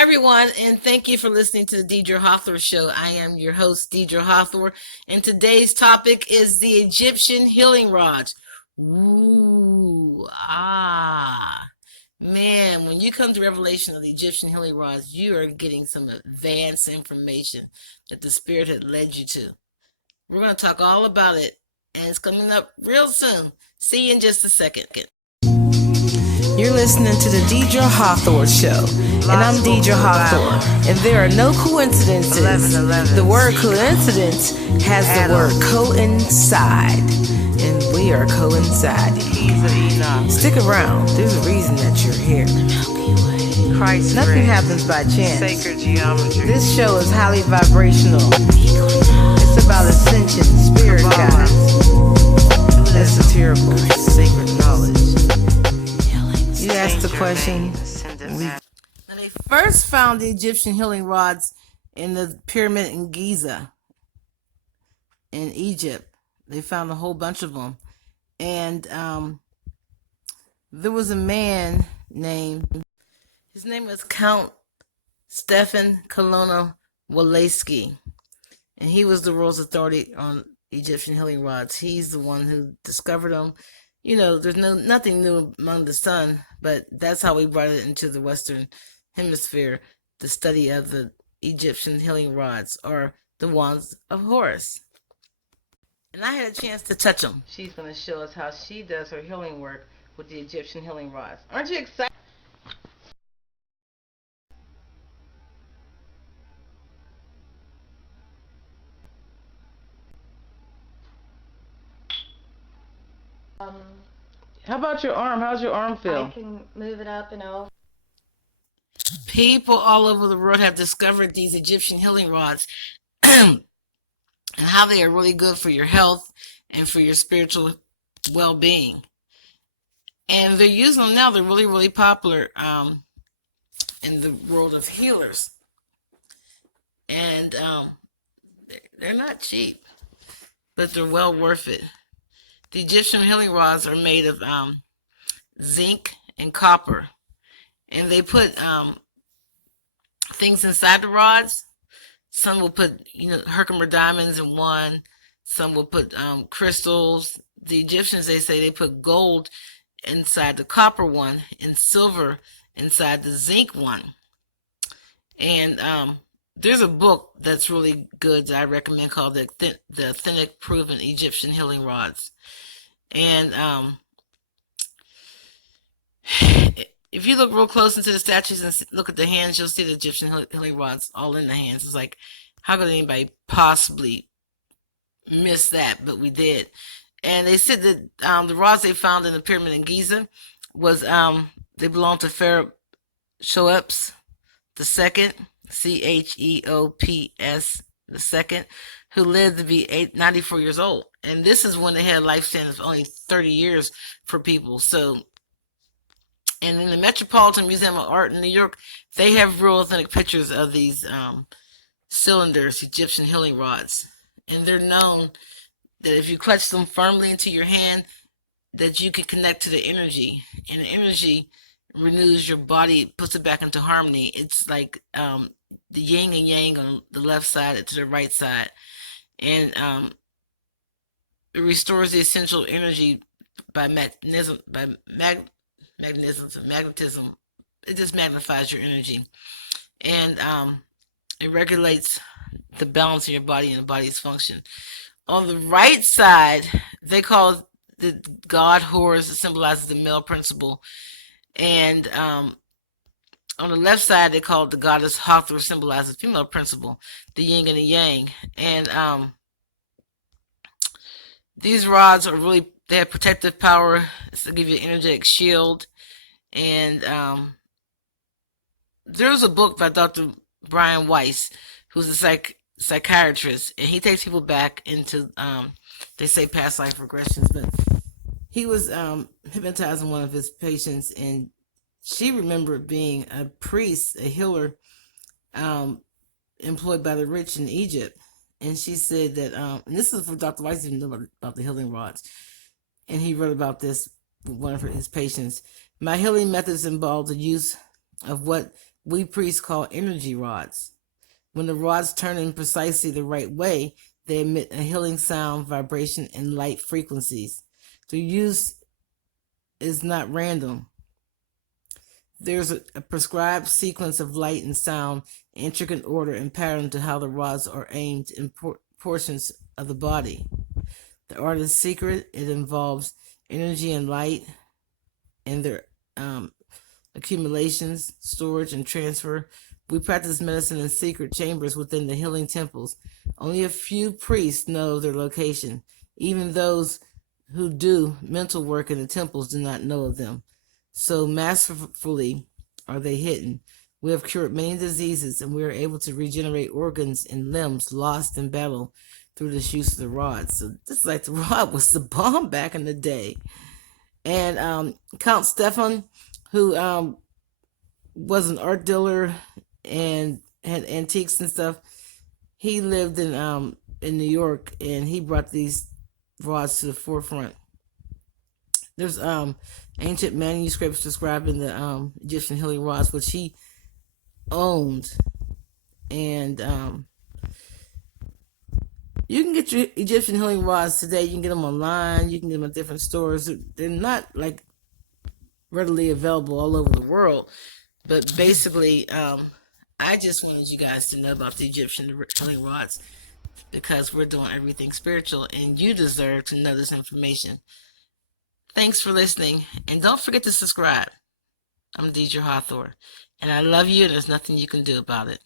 Hi, everyone, and thank you for listening to the Deidre Hathor Show. I am your host, Deidre Hathor, and today's topic is the Egyptian healing rods. Ooh, man, when you come to revelation of the Egyptian healing rods, you are getting some advanced information that the Spirit had led you to. We're going to talk all about it, and it's coming up real soon. See you in just a second. You're listening to the Deidre Hathor Show, and I'm Deidre Hathor, and there are no coincidences. The word coincidence has the word coincide, and we are coinciding. Stick around, there's a reason that you're here. Nothing happens by chance. Sacred geometry. This show is highly vibrational. It's about ascension, spirit guides, esoterical, sacred knowledge. You asked the question. Now, they first found the Egyptian healing rods in the pyramid in Giza in Egypt. They found a whole bunch of them. And there was a man his name was Count Stefan Colonna Waleski. And he was the world's authority on Egyptian healing rods. He's the one who discovered them. You know, there's nothing new among the sun, but that's how we brought it into the Western Hemisphere, the study of the Egyptian healing rods, or the wands of Horus. And I had a chance to touch them. She's going to show us how she does her healing work with the Egyptian healing rods. Aren't you excited? How about your arm? How's your arm feel? I can move it up and over. People all over the world have discovered these Egyptian healing rods and how they are really good for your health and for your spiritual well-being. And they're using them now. They're really, really popular in the world of healers. And they're not cheap, but they're well worth it. The Egyptian healing rods are made of zinc and copper. And they put things inside the rods. Some will put, Herkimer diamonds in one. Some will put crystals. The Egyptians, they say they put gold inside the copper one and silver inside the zinc one. And there's a book that's really good that I recommend called The Authentic Proven Egyptian Healing Rods. And if you look real close into the statues and look at the hands, you'll see the Egyptian healing rods all in the hands. It's like, how could anybody possibly miss that? But we did. And they said that the rods they found in the pyramid in Giza was they belonged to Pharaoh Cheops II, Cheops II, who lived to be 94 years old. And this is when they had a lifespan of only 30 years for people. So, and in the Metropolitan Museum of Art in New York, they have real authentic pictures of these cylinders, Egyptian healing rods. And they're known that if you clutch them firmly into your hand, that you can connect to the energy. And the energy renews your body, puts it back into harmony. It's like the yin and yang on the left side to the right side. And it restores the essential energy by magnetism. It just magnifies your energy. And it regulates the balance in your body and the body's function. On the right side, they call the god Horus. It symbolizes the male principle. And on the left side, they call it the goddess Hathor, symbolizes female principle, the yin and the yang. And these rods are really, they have protective power. It's to give you an energetic shield. And there's a book by Dr. Brian Weiss, who's a psychiatrist, and he takes people back into, they say, past life regressions. But he was hypnotizing one of his patients, and she remembered being a priest, a healer, employed by the rich in Egypt. And she said that, and this is for Dr. Weiss, didn't know about the healing rods. And he wrote about this with one of his patients. My healing methods involve the use of what we priests call energy rods. When the rods turn in precisely the right way, they emit a healing sound, vibration, and light frequencies. Their use is not random. There's a prescribed sequence of light and sound, intricate order and pattern to how the rods are aimed in portions of the body. The art is secret. It involves energy and light and their accumulations, storage, and transfer. We practice medicine in secret chambers within the healing temples. Only a few priests know their location. Even those who do mental work in the temples do not know of them. So masterfully are they hidden. We have cured many diseases, and we are able to regenerate organs and limbs lost in battle through the use of the rod. So this is like the rod was the bomb back in the day. And Count Stefan, who was an art dealer and had antiques and stuff, he lived in New York, and he brought these rods to the forefront. There's ancient manuscripts describing the Egyptian healing rods, which he owned, and you can get your Egyptian healing rods today. You can get them online. You can get them at different stores. They're not like readily available all over the world, but basically, I just wanted you guys to know about the Egyptian healing rods because we're doing everything spiritual, and you deserve to know this information. Thanks for listening, and don't forget to subscribe. I'm Deidre Hathor, and I love you, and there's nothing you can do about it.